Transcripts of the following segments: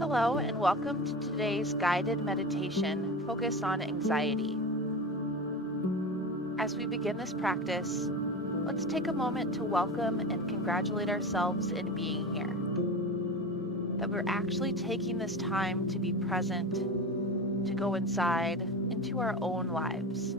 Hello, and welcome to today's guided meditation focused on anxiety. As we begin this practice, let's take a moment to welcome and congratulate ourselves in being here. That we're actually taking this time to be present, to go inside into our own lives.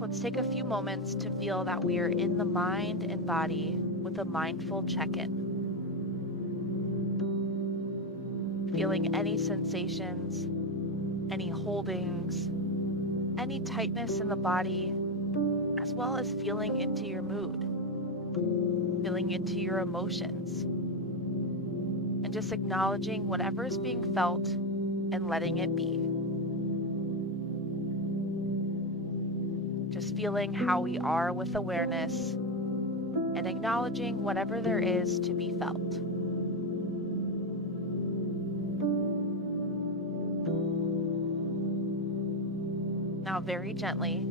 Let's take a few moments to feel that we are in the mind and body with a mindful check-in. Feeling any sensations, any holdings, any tightness in the body, as well as feeling into your mood, feeling into your emotions, and just acknowledging whatever is being felt and letting it be. Just feeling how we are with awareness and acknowledging whatever there is to be felt. Now, very gently,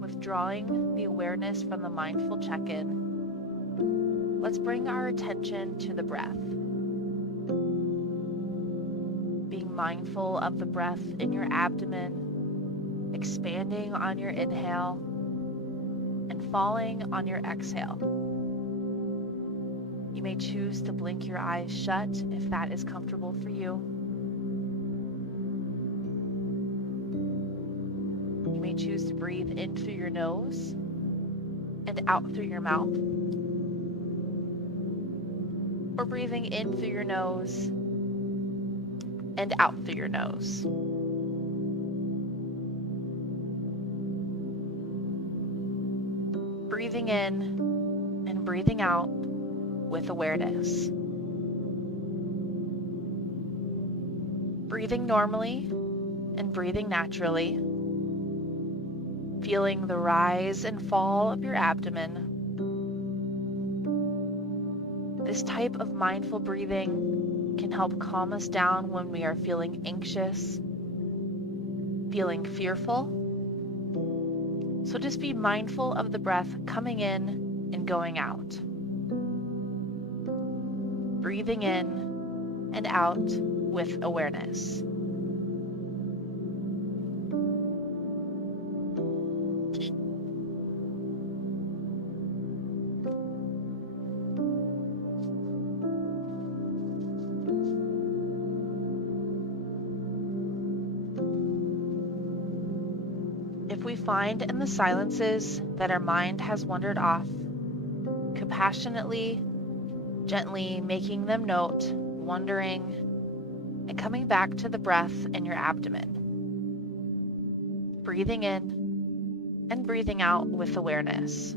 withdrawing the awareness from the mindful check-in, let's bring our attention to the breath. Being mindful of the breath in your abdomen, expanding on your inhale, and falling on your exhale. You may choose to blink your eyes shut if that is comfortable for you. You may choose to breathe in through your nose and out through your mouth, or breathing in through your nose and out through your nose. Breathing in and breathing out with awareness. Breathing normally and breathing naturally. Feeling the rise and fall of your abdomen. This type of mindful breathing can help calm us down when we are feeling anxious, feeling fearful. So just be mindful of the breath coming in and going out. Breathing in and out with awareness. If we find in the silences that our mind has wandered off, compassionately, gently making them note, wondering, and coming back to the breath in your abdomen. Breathing in and breathing out with awareness.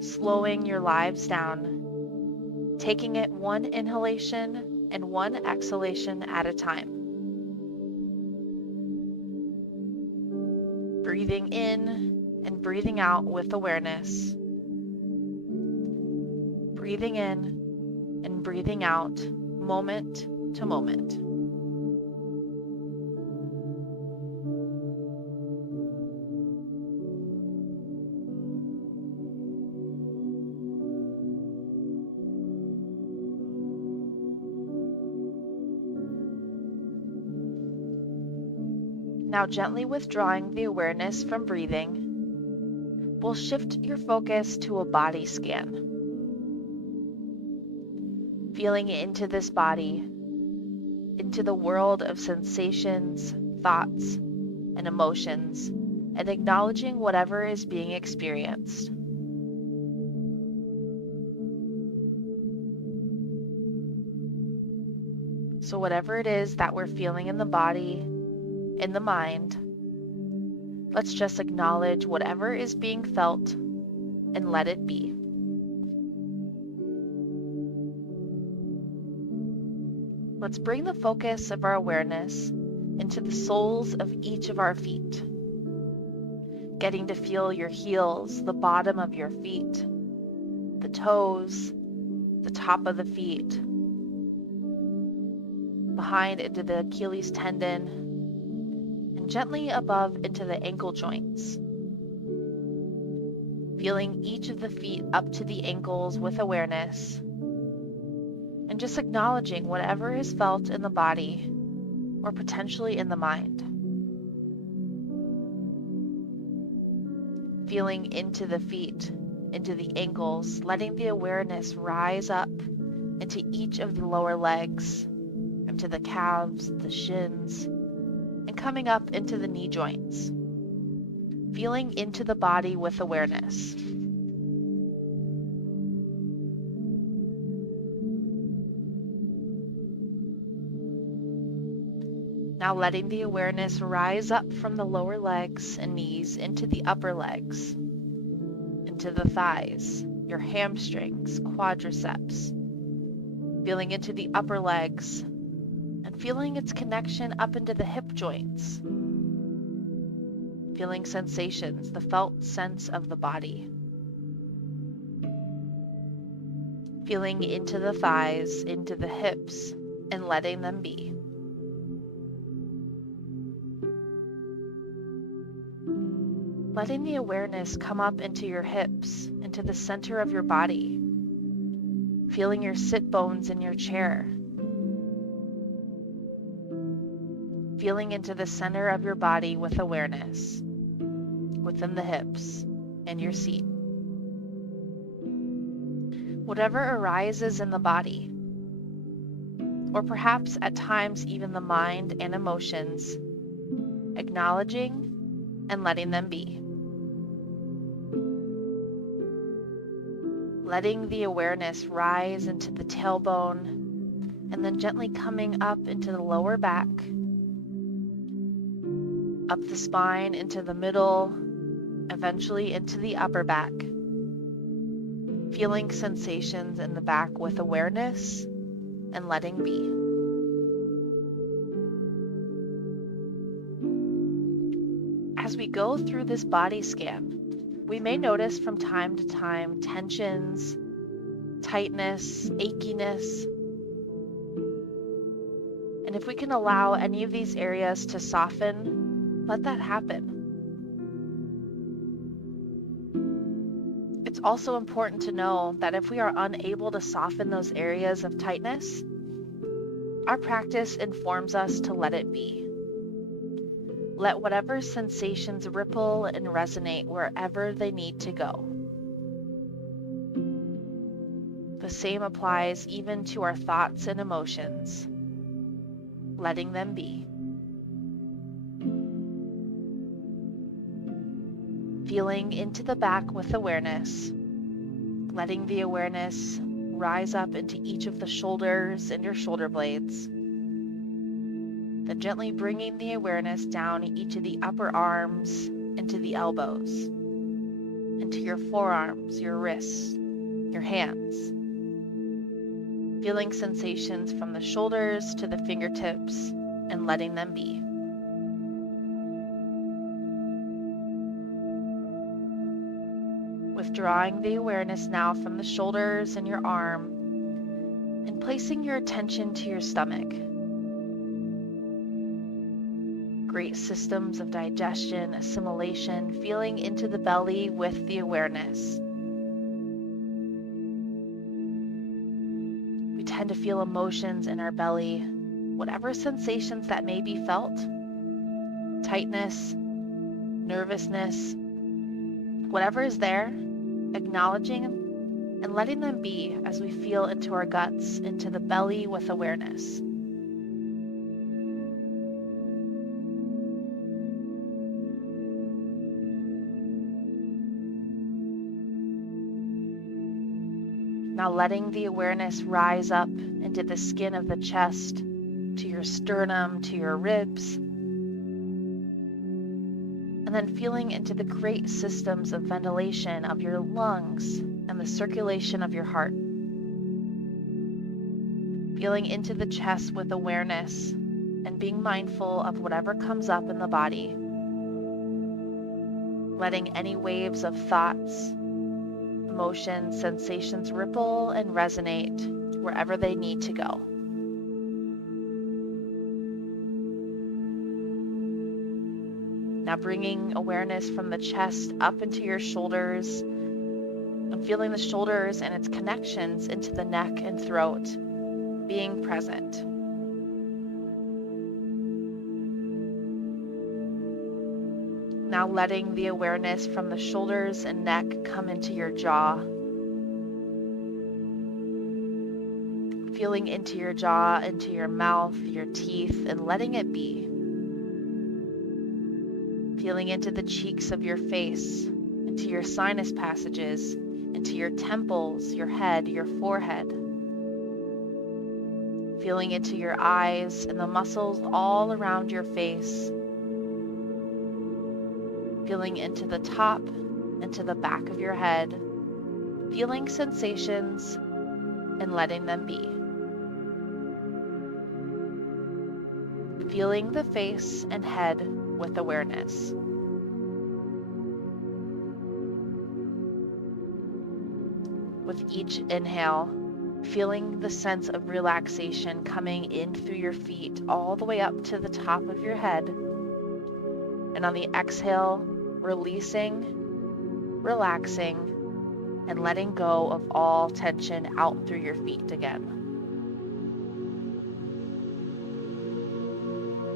Slowing your lives down, taking it one inhalation and one exhalation at a time. Breathing in and breathing out with awareness. Breathing in and breathing out, moment to moment. Now, gently withdrawing the awareness from breathing, we'll shift your focus to a body scan. Feeling into this body, into the world of sensations, thoughts, and emotions, and acknowledging whatever is being experienced. So whatever it is that we're feeling in the body, in the mind, let's just acknowledge whatever is being felt and let it be. Let's bring the focus of our awareness into the soles of each of our feet, getting to feel your heels, the bottom of your feet, the toes, the top of the feet, behind into the Achilles tendon, and gently above into the ankle joints. Feeling each of the feet up to the ankles with awareness, and just acknowledging whatever is felt in the body or potentially in the mind. Feeling into the feet, into the ankles, letting the awareness rise up into each of the lower legs, into the calves, the shins, and coming up into the knee joints. Feeling into the body with awareness. Now letting the awareness rise up from the lower legs and knees into the upper legs, into the thighs, your hamstrings, quadriceps. Feeling into the upper legs and feeling its connection up into the hip joints. Feeling sensations, the felt sense of the body. Feeling into the thighs, into the hips, and letting them be. Letting the awareness come up into your hips, into the center of your body. Feeling your sit bones in your chair. Feeling into the center of your body with awareness, within the hips and your seat. Whatever arises in the body, or perhaps at times even the mind and emotions, acknowledging and letting them be. Letting the awareness rise into the tailbone and then gently coming up into the lower back, up the spine into the middle, eventually into the upper back. Feeling sensations in the back with awareness and letting be. As we go through this body scan, we may notice from time to time tensions, tightness, achiness. And if we can allow any of these areas to soften, let that happen. It's also important to know that if we are unable to soften those areas of tightness, our practice informs us to let it be. Let whatever sensations ripple and resonate wherever they need to go. The same applies even to our thoughts and emotions, letting them be. Feeling into the back with awareness, letting the awareness rise up into each of the shoulders and your shoulder blades. Then gently bringing the awareness down each of the upper arms, into the elbows, into your forearms, your wrists, your hands. Feeling sensations from the shoulders to the fingertips and letting them be. Withdrawing the awareness now from the shoulders and your arm and placing your attention to your stomach. Great systems of digestion, assimilation, feeling into the belly with the awareness. We tend to feel emotions in our belly, whatever sensations that may be felt, tightness, nervousness, whatever is there, acknowledging and letting them be as we feel into our guts, into the belly with awareness. Now letting the awareness rise up into the skin of the chest, to your sternum, to your ribs, and then feeling into the great systems of ventilation of your lungs and the circulation of your heart. Feeling into the chest with awareness and being mindful of whatever comes up in the body. Letting any waves of thoughts, emotions, sensations ripple and resonate wherever they need to go. Now bringing awareness from the chest up into your shoulders and feeling the shoulders and its connections into the neck and throat, being present. Now letting the awareness from the shoulders and neck come into your jaw. Feeling into your jaw, into your mouth, your teeth, and letting it be. Feeling into the cheeks of your face, into your sinus passages, into your temples, your head, your forehead. Feeling into your eyes and the muscles all around your face. Feeling into the top, into the back of your head. Feeling sensations and letting them be. Feeling the face and head with awareness. With each inhale, feeling the sense of relaxation coming in through your feet all the way up to the top of your head. And on the exhale, releasing, relaxing, and letting go of all tension out through your feet again.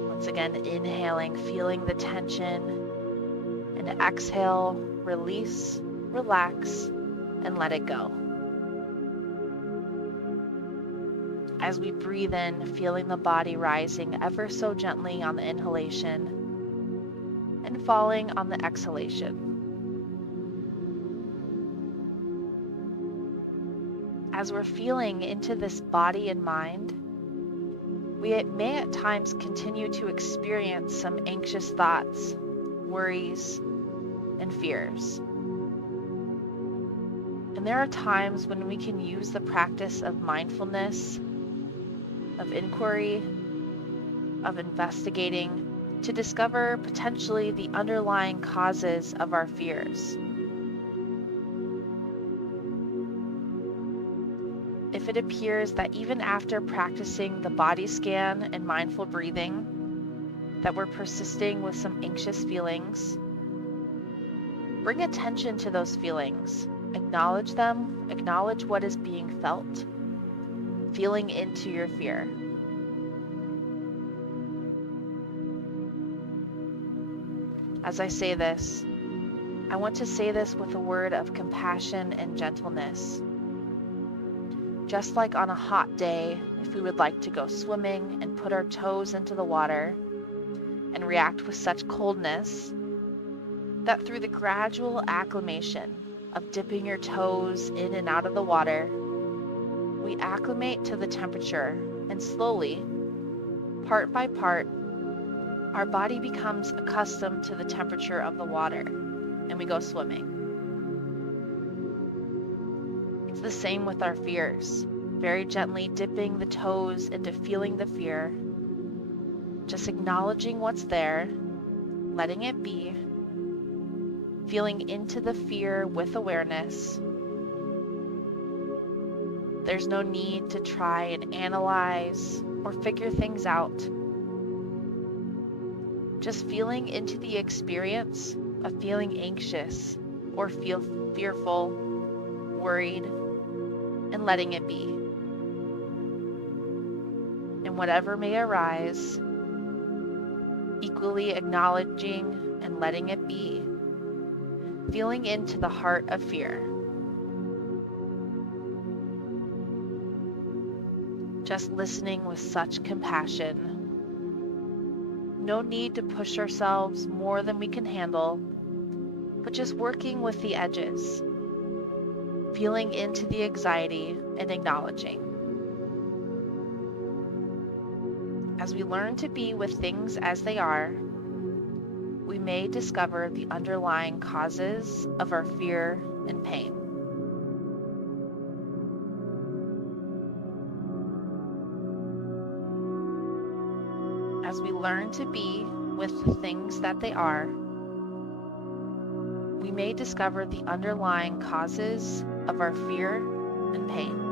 Once again, inhaling, feeling the tension, and exhale, release, relax, and let it go. As we breathe in, feeling the body rising ever so gently on the inhalation and falling on the exhalation. As we're feeling into this body and mind, we may at times continue to experience some anxious thoughts, worries, and fears. And there are times when we can use the practice of mindfulness, of inquiry, of investigating to discover potentially the underlying causes of our fears. If it appears that even after practicing the body scan and mindful breathing, that we're persisting with some anxious feelings, bring attention to those feelings. Acknowledge them, acknowledge what is being felt, feeling into your fear. As I say this, I want to say this with a word of compassion and gentleness. Just like on a hot day, if we would like to go swimming and put our toes into the water and react with such coldness, that through the gradual acclimation of dipping your toes in and out of the water, we acclimate to the temperature, and slowly, part by part, our body becomes accustomed to the temperature of the water, and we go swimming. It's the same with our fears, very gently dipping the toes into feeling the fear, just acknowledging what's there, letting it be, feeling into the fear with awareness. There's no need to try and analyze or figure things out. Just feeling into the experience of feeling anxious or feel fearful, worried, and letting it be. And whatever may arise, equally acknowledging and letting it be, feeling into the heart of fear. Just listening with such compassion. No need to push ourselves more than we can handle, but just working with the edges, feeling into the anxiety and acknowledging. As we learn to be with things as they are, we may discover the underlying causes of our fear and pain. As we learn to be with the things that they are, we may discover the underlying causes of our fear and pain.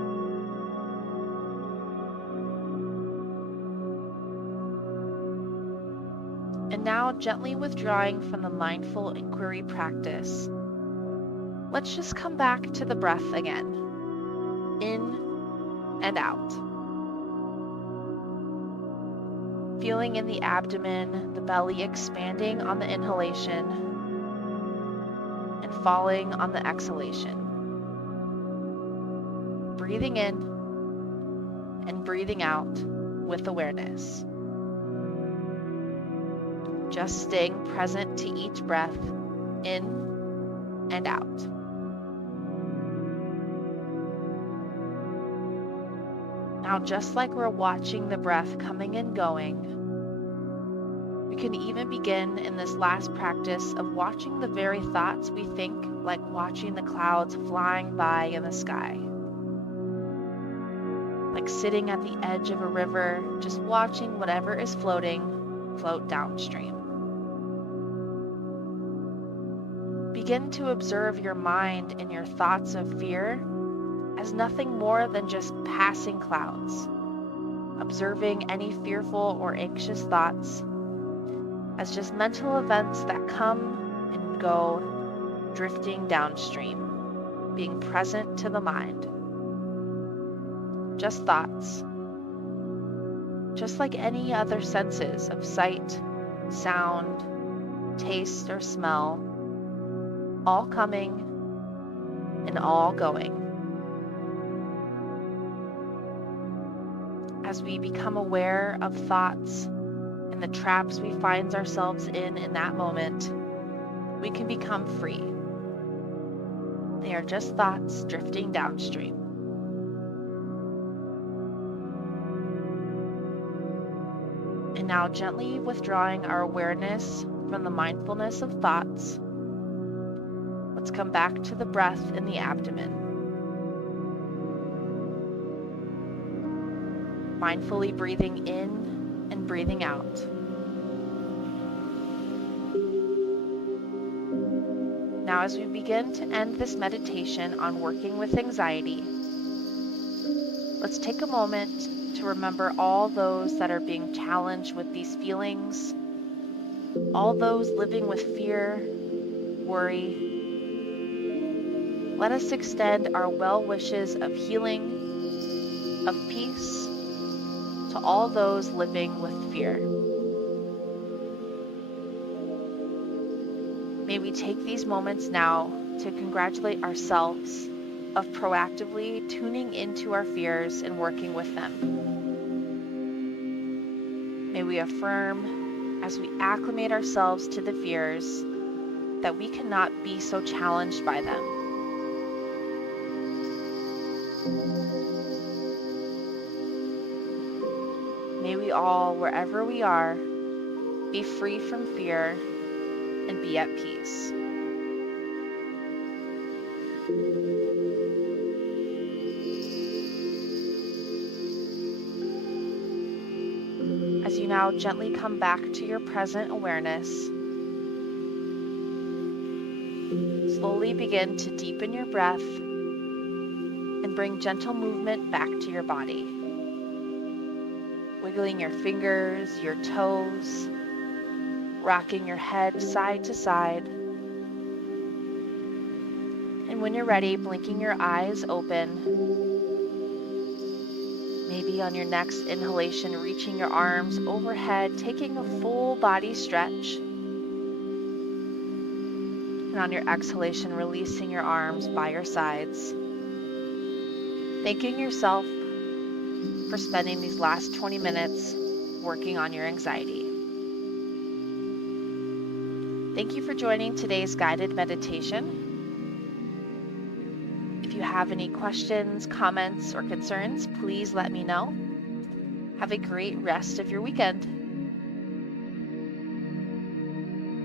And now gently withdrawing from the mindful inquiry practice, let's just come back to the breath again, in and out. Feeling in the abdomen, the belly expanding on the inhalation and falling on the exhalation. Breathing in and breathing out with awareness. Just staying present to each breath, in and out. Now, just like we're watching the breath coming and going, we can even begin in this last practice of watching the very thoughts we think, like watching the clouds flying by in the sky. Like sitting at the edge of a river, just watching whatever is floating, float downstream. Begin to observe your mind and your thoughts of fear as nothing more than just passing clouds, observing any fearful or anxious thoughts as just mental events that come and go, drifting downstream, being present to the mind. Just thoughts, just like any other senses of sight, sound, taste, or smell, all coming and all going. As we become aware of thoughts and the traps we find ourselves in that moment, we can become free. They are just thoughts drifting downstream. And now gently withdrawing our awareness from the mindfulness of thoughts, let's come back to the breath in the abdomen. Mindfully breathing in and breathing out. Now, as we begin to end this meditation on working with anxiety, let's take a moment to remember all those that are being challenged with these feelings, all those living with fear, worry. Let us extend our well wishes of healing, of peace, to all those living with fear. May we take these moments now to congratulate ourselves of proactively tuning into our fears and working with them. May we affirm, as we acclimate ourselves to the fears, that we cannot be so challenged by them. May we all, wherever we are, be free from fear and be at peace. As you now gently come back to your present awareness, slowly begin to deepen your breath and bring gentle movement back to your body. Wiggling your fingers, your toes, rocking your head side to side. And when you're ready, blinking your eyes open. Maybe on your next inhalation, reaching your arms overhead, taking a full body stretch. And on your exhalation, releasing your arms by your sides. Thanking yourself for spending these last 20 minutes working on your anxiety. Thank you for joining today's guided meditation. If you have any questions, comments, or concerns, please let me know. Have a great rest of your weekend.